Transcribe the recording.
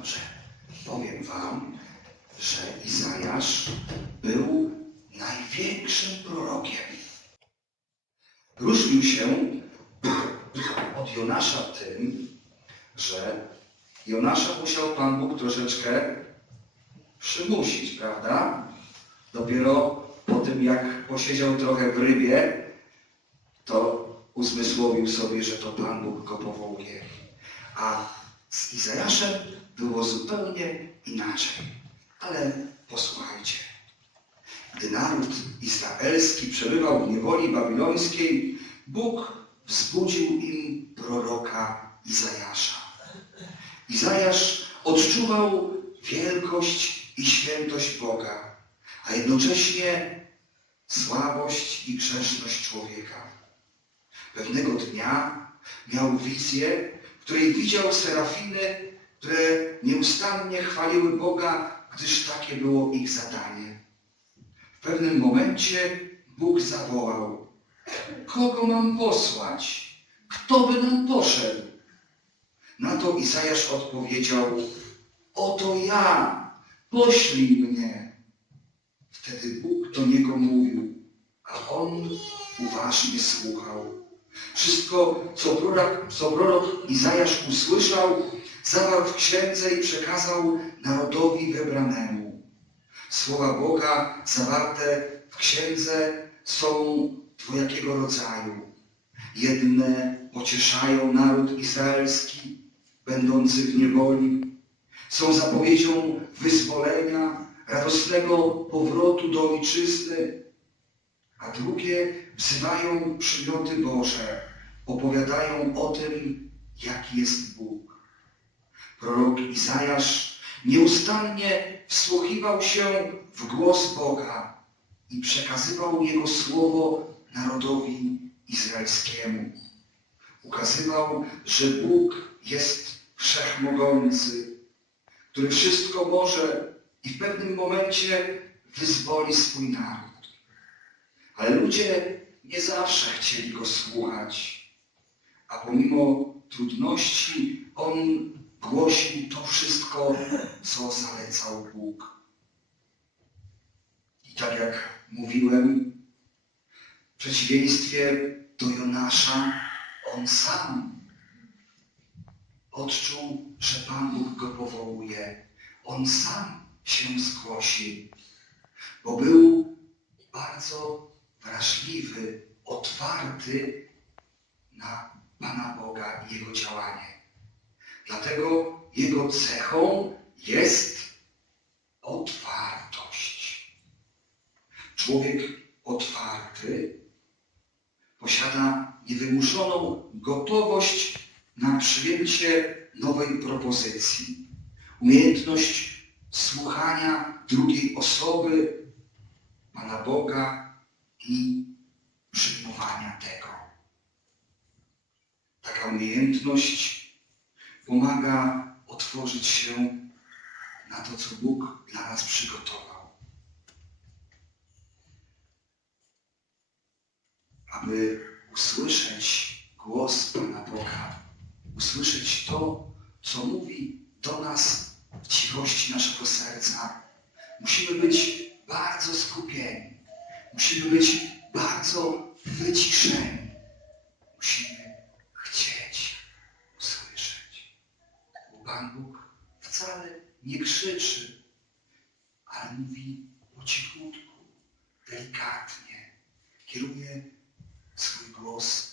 Dobrze, powiem wam, że Izajasz był największym prorokiem. Różnił się od Jonasza tym, że Jonasza musiał Pan Bóg troszeczkę przymusić, prawda? Dopiero po tym, jak posiedział trochę w rybie, to uzmysłowił sobie, że to Pan Bóg go powołuje. A z Izajaszem było zupełnie inaczej. Ale posłuchajcie. Gdy naród izraelski przebywał w niewoli babilońskiej, Bóg wzbudził im proroka Izajasza. Izajasz odczuwał wielkość i świętość Boga, a jednocześnie słabość i grzeszność człowieka. Pewnego dnia miał wizję, której widział serafiny, które nieustannie chwaliły Boga, gdyż takie było ich zadanie. W pewnym momencie Bóg zawołał: Kogo mam posłać? Kto by nam poszedł? Na to Izajasz odpowiedział: Oto ja, poślij mnie. Wtedy Bóg do niego mówił, a on uważnie słuchał. Wszystko, co prorok, co prorok Izajasz usłyszał, zawarł w księdze i przekazał narodowi wybranemu. Słowa Boga zawarte w księdze są dwojakiego rodzaju. Jedne pocieszają naród izraelski, będący w niewoli, są zapowiedzią wyzwolenia, radosnego powrotu do ojczyzny, a drugie wzywają przymioty Boże, opowiadają o tym, jaki jest Bóg. Prorok Izajasz nieustannie wsłuchiwał się w głos Boga i przekazywał Jego słowo narodowi izraelskiemu. Ukazywał, że Bóg jest wszechmogący, który wszystko może i w pewnym momencie wyzwoli swój naród. Ale ludzie nie zawsze chcieli go słuchać, a pomimo trudności on głosił to wszystko, co zalecał Bóg. I tak jak mówiłem, w przeciwieństwie do Jonasza, on sam odczuł, że Pan Bóg go powołuje. On sam się zgłosił, bo był bardzo wrażliwy, otwarty na Pana Boga i Jego działanie. Dlatego Jego cechą jest otwartość. Człowiek otwarty posiada niewymuszoną gotowość na przyjęcie nowej propozycji, umiejętność słuchania drugiej osoby, Pana Boga i przyjmowania tego. Taka umiejętność pomaga otworzyć się na to, co Bóg dla nas przygotował. Aby usłyszeć głos Pana Boga, usłyszeć to, co mówi do nas w cichości naszego serca, musimy być bardzo skupieni. Musimy być bardzo wyciszeni. Musimy chcieć usłyszeć. Bo Pan Bóg wcale nie krzyczy, ale mówi po cichutku, delikatnie. Kieruje swój głos